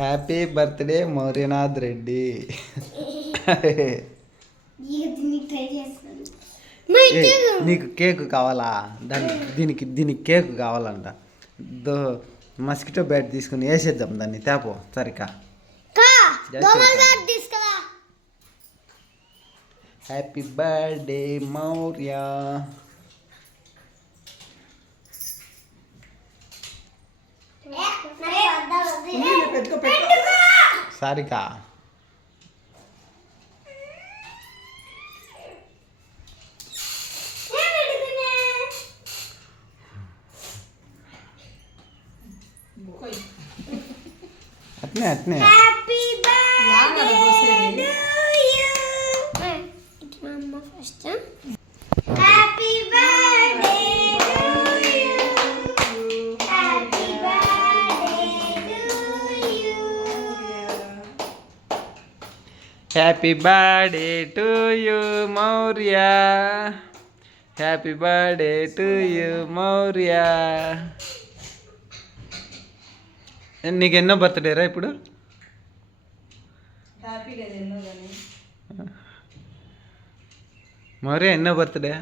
Happy birthday మౌర్యనాథ్ Reddy. నీకు cake కావాలా? దీనికి కేక్ కావాలంట. మస్కిటో బ్యాట్ తీసుకుని వేసేద్దాం దాన్ని. తేపో సరికా. Happy birthday Maurya. సారికా అట్నే అట్నే. Happy birthday to you Maurya. Happy birthday to you Maurya. నీకు ఎన్నో బర్త్డే రా ఇప్పుడు? మౌర్య ఎన్నో birthday?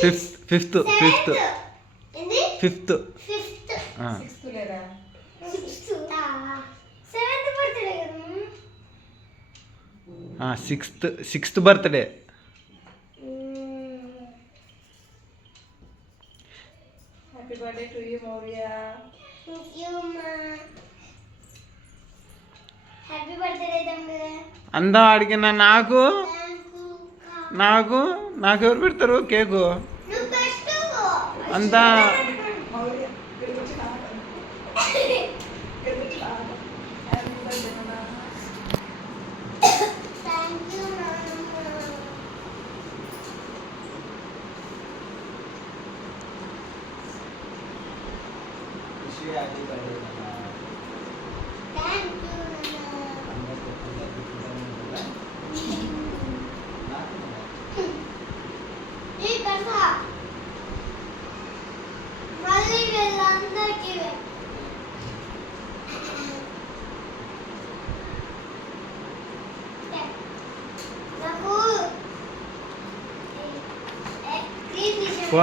Fifth. Sixth birthday. Happy birthday to you Maurya. Happy birthday తమ్ముడు. అందా అడిగిన నాకు ఎవరు పెడతారు కేకు? అంతా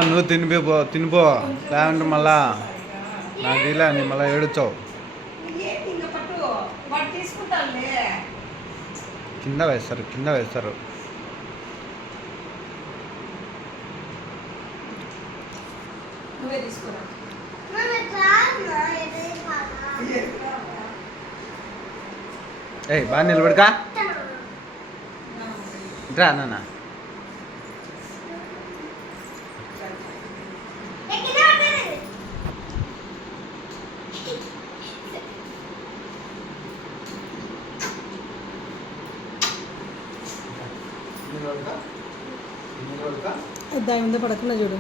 నువ్వు తినిపో లేదంటే మళ్ళా నాకు ఇలా నీ మళ్ళీ ఏడుచావు. కింద వేస్తారు. ఏయ్ బాగా నిలబడకా రా నాన్న. దాని మీద పడకుండా చూడు.